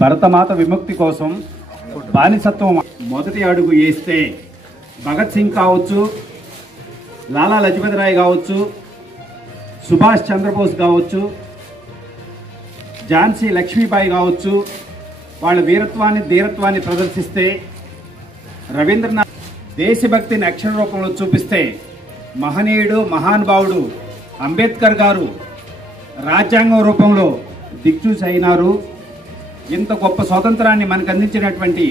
భరతమాత విముక్తి కోసం బానిసత్వం మొదటి అడుగు వేస్తే భగత్ సింగ్ కావచ్చు, లాలా లజపతి రాయ్ కావచ్చు, సుభాష్ చంద్రబోస్ కావచ్చు, ఝాన్సీ లక్ష్మీబాయి కావచ్చు, వాళ్ళ వీరత్వాన్ని ధీరత్వాన్ని ప్రదర్శిస్తే, రవీంద్రనాథ్ దేశభక్తిని అక్షర రూపంలో చూపిస్తే, మహనీయుడు మహానుభావుడు అంబేద్కర్ గారు రాజ్యాంగం రూపంలో దిక్సూచి అయినారు. ఇంత గొప్ప స్వాతంత్రాన్ని మనకు అందించినటువంటి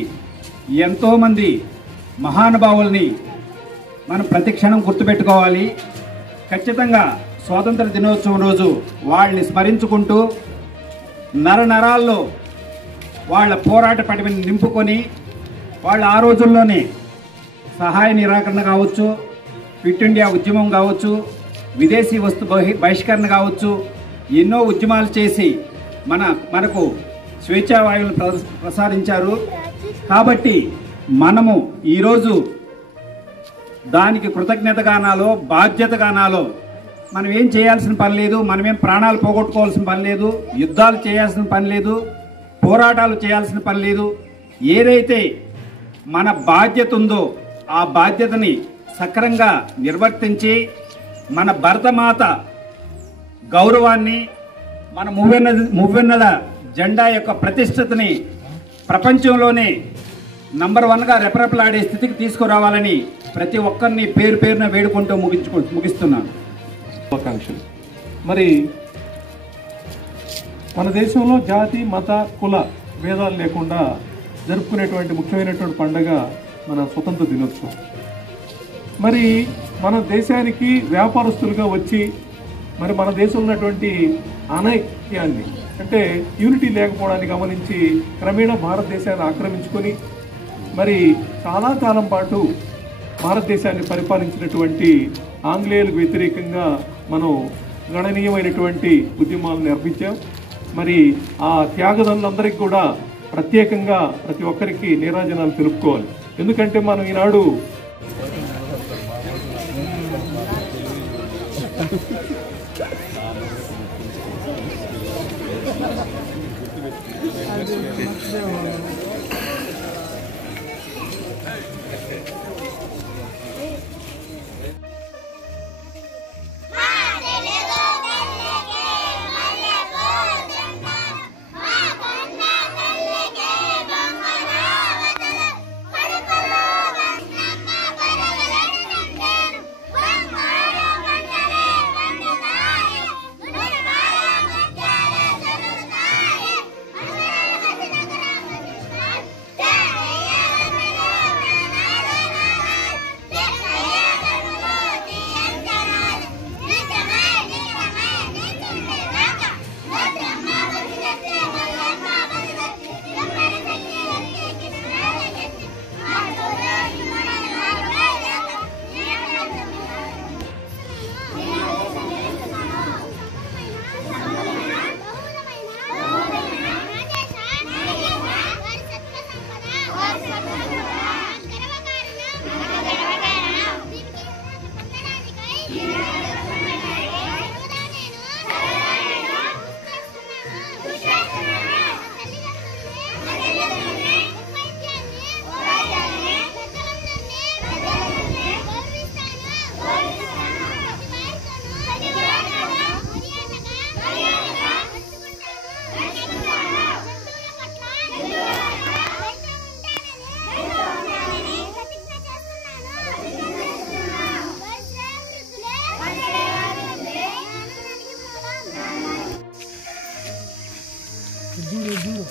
ఎంతోమంది మహానుభావుల్ని మనం ప్రతి క్షణం గుర్తుపెట్టుకోవాలి. ఖచ్చితంగా స్వాతంత్ర దినోత్సవం రోజు వాళ్ళని స్మరించుకుంటూ నరనరాల్లో వాళ్ళ పోరాట పటిమని నింపుకొని వాళ్ళు ఆ రోజుల్లోనే సహాయ నిరాకరణ కావచ్చు, క్విట్ ఇండియా ఉద్యమం కావచ్చు, విదేశీ వస్తు బహిష్కరణ కావచ్చు, ఎన్నో ఉద్యమాలు చేసి మనకు స్వేచ్ఛావాయువులు ప్రసాదించారు. కాబట్టి మనము ఈరోజు దానికి కృతజ్ఞతగానాలో బాధ్యతగానాలో మనం ఏం చేయాల్సిన పని లేదు, మనమేం ప్రాణాలు పోగొట్టుకోవాల్సిన పని లేదు, యుద్ధాలు చేయాల్సిన పని లేదు, పోరాటాలు చేయాల్సిన పని లేదు. ఏదైతే మన బాధ్యత ఉందో ఆ బాధ్యతని సక్రంగా నిర్వర్తించి మన భరతమాత గౌరవాన్ని, మన మువ్వెన్నెల జెండా యొక్క ప్రతిష్టతని ప్రపంచంలోనే నంబర్ 1గా రెపరెపలాడే స్థితికి తీసుకురావాలని ప్రతి ఒక్కరిని పేరు పేరున వేడుకుంటూ ముగిస్తున్నాను. ఆకాంక్షలు. మరి మన దేశంలో జాతి మత కుల భేదాలు లేకుండా జరుపుకునేటువంటి ముఖ్యమైనటువంటి పండుగ మన స్వతంత్ర దినోత్సవం. మరి మన దేశానికి వ్యాపారస్తులుగా వచ్చి మరి మన దేశంలో ఉన్నటువంటి అనైక్యాన్ని అంటే యూనిటీ లేకపోవడాన్ని గమనించి క్రమేణా భారతదేశాన్ని ఆక్రమించుకొని మరి చాలా కాలం పాటు భారతదేశాన్ని పరిపాలించినటువంటి ఆంగ్లేయులకు వ్యతిరేకంగా మనం గణనీయమైనటువంటి ఉద్యమాలను నిర్వహించాం. మరి ఆ త్యాగదనులందరికీ కూడా ప్రత్యేకంగా ప్రతి ఒక్కరికి నీరాజనాలు తెలుపుకోవాలి. ఎందుకంటే మనం ఈనాడు Duro.